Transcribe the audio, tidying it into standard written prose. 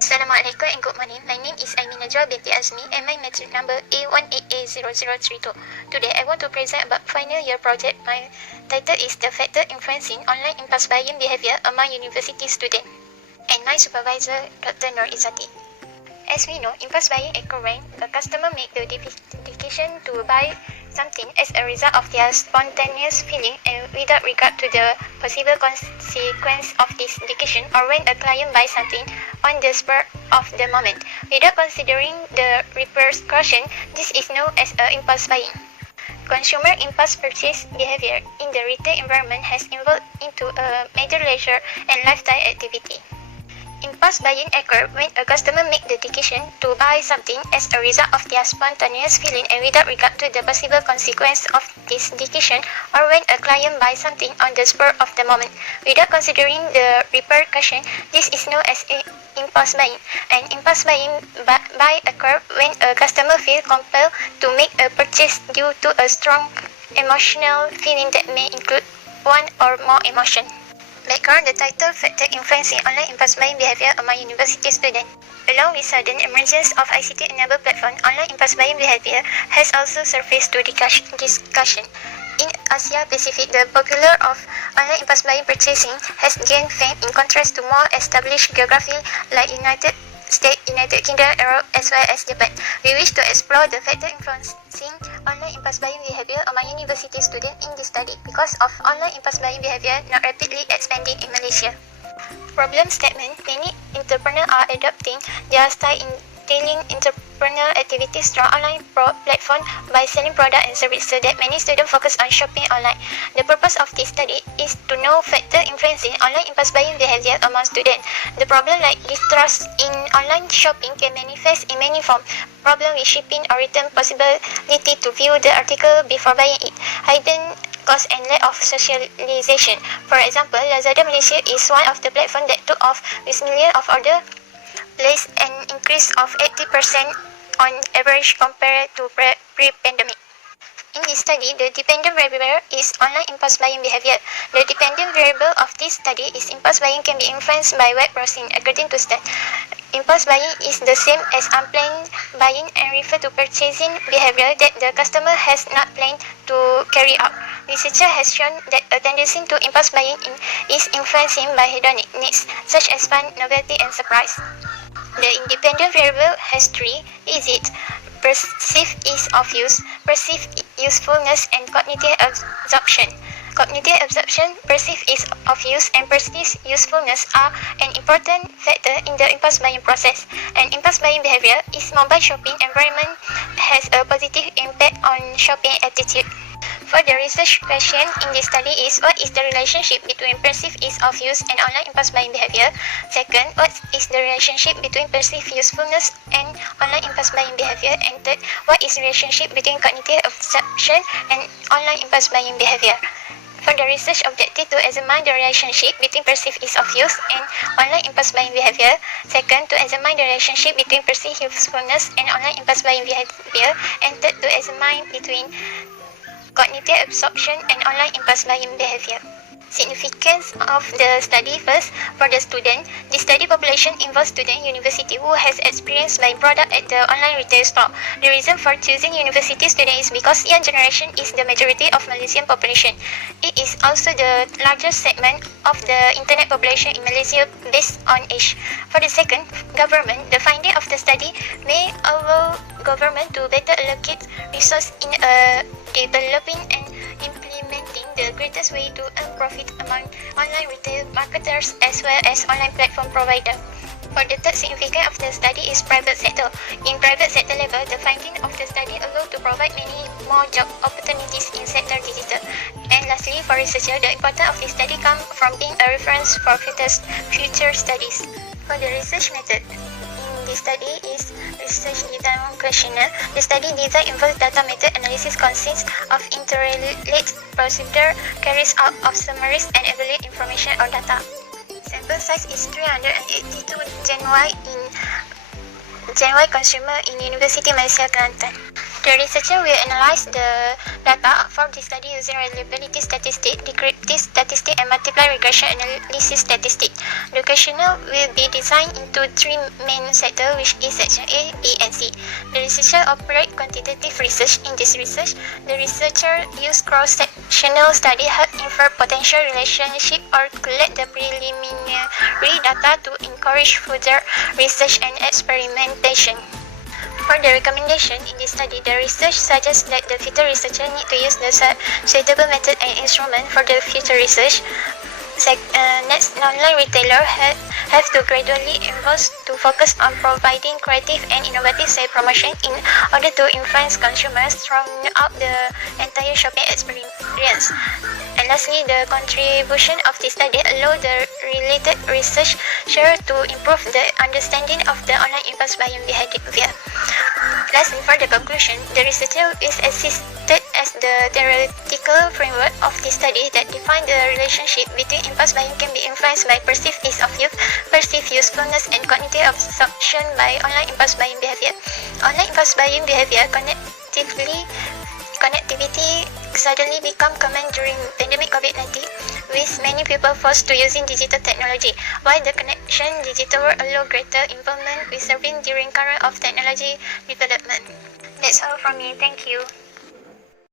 Assalamualaikum and good morning. My name is Aimee Najwa binti Azmi and my metric number A18A0032. Today I want to present about final year project. My title is The Factor Influencing Online Impulse Buying Behavior Among University Students. And my supervisor, Dr. Nur Izzati. As we know, impulse buying occurs when a customer makes the decision to buy something as a result of their spontaneous feeling and without regard to the possible consequence of this decision, or when a client buys something on the spur of the moment without considering the repercussion. This is known as impulse buying. Consumer impulse purchase behavior in the retail environment has evolved into a major leisure and lifestyle activity. Impulse buying occurs when a customer makes the decision to buy something as a result of their spontaneous feeling and without regard to the possible consequence of this decision, or when a client buys something on the spur of the moment without considering the repercussion. This is known as impulse buying. And impulse buying occurs when a customer feels compelled to make a purchase due to a strong emotional feeling that may include one or more emotions. Background: the title Factor Influencing Online Impulse Buying Behavior Among University Students. Along with sudden emergence of ICT-enabled platform, online impulse buying behavior has also surfaced to discussion. In Asia Pacific, the popular of online impulse buying purchasing has gained fame in contrast to more established geographies like United States, United Kingdom, Europe, as well as Japan. We wish to explore the factor influencing online impulse buying behavior among university students in this study because of online impulse buying behavior not rapidly expanding in Malaysia. Problem statement: many entrepreneurs are adopting their style in tailing entrepreneurial activities through online platform by selling products and services, so that many students focus on shopping online. The purpose of this study is to know factor influencing online impulse buying behavior among students. The problem like distrust in online shopping can manifest in many forms. Problem with shipping or return, possibility to view the article before buying it, hidden cost and lack of socialization. For example, Lazada Malaysia is one of the platforms that took off with millions of orders placed, an increase of 80% on average compared to pre-pandemic. In this study, the dependent variable is online impulse buying behavior. The dependent variable of this study is impulse buying can be influenced by web browsing. According to Stat, impulse buying is the same as unplanned buying and refer to purchasing behavior that the customer has not planned to carry out. Research has shown that a tendency to impulse buying is influenced by hedonic needs such as fun, novelty, and surprise. The independent variable has three: is it perceived ease of use, perceived usefulness, and cognitive absorption. Cognitive absorption, perceived ease of use, and perceived usefulness are an important factor in the impulse buying process. And impulse buying behavior is mobile shopping environment has a positive impact on shopping attitude. For the research question in this study is: what is the relationship between perceived ease of use and online impulse buying behavior? Second, what is the relationship between perceived usefulness and online impulse buying behavior? And third, what is the relationship between cognitive absorption and online impulse buying behavior? For the research objective to examine the relationship between perceived ease of use and online impulse buying behavior. Second, to examine the relationship between perceived usefulness and online impulse buying behavior. And third, to examine between cognitive absorption and online impulse buying behavior. Significance of the study. First, for the student, the study population involves student university who has experience buying product at the online retail store. The reason for choosing university student is because young generation is the majority of Malaysian population. It is also the largest segment of the internet population in Malaysia based on age. For the second, government, the finding of the study may allow government to better allocate resources in developing and implementing the greatest way to earn profit among online retail marketers as well as online platform provider. For the third significance of the study is private sector. In private sector level, the finding of the study allow to provide many more job opportunities in sector digital. And lastly, for researcher, the importance of this study comes from being a reference for future studies. For the research method, the study is research design questionnaire. The study design involves data method analysis, consists of interrelated procedure, carries out of summaries and evaluate information or data. Sample size is 382 Gen Y consumer in University Malaysia Kelantan. The researcher will analyze the data for the study using reliability statistic, descriptive statistic, and multiply regression analysis statistic. The questionnaire will be designed into three main sectors, which is section A, B, and C. The researcher operates quantitative research. In this research, the researcher uses cross-sectional study help infer potential relationship or collect the preliminary data to encourage further research and experimentation. For the recommendation in this study, the research suggests that the future researcher need to use the suitable method and instrument for the future research. Next, online retailer have to gradually evolve to focus on providing creative and innovative sales promotion in order to influence consumers throughout the entire shopping experience. And lastly, the contribution of this study allow the related researcher to improve the understanding of the online impulse buying behavior. Lastly, for the conclusion, the researcher is assisted as the theoretical framework of this study that define the relationship between impulse buying can be influenced by perceived ease of use, perceived usefulness, and cognitive absorption by online impulse buying behavior. Online impulse buying behavior connectivity suddenly become common during pandemic COVID-19, with many people forced to using digital technology. While the connection digital will allow greater involvement with serving during current of technology development. That's all from me. Thank you.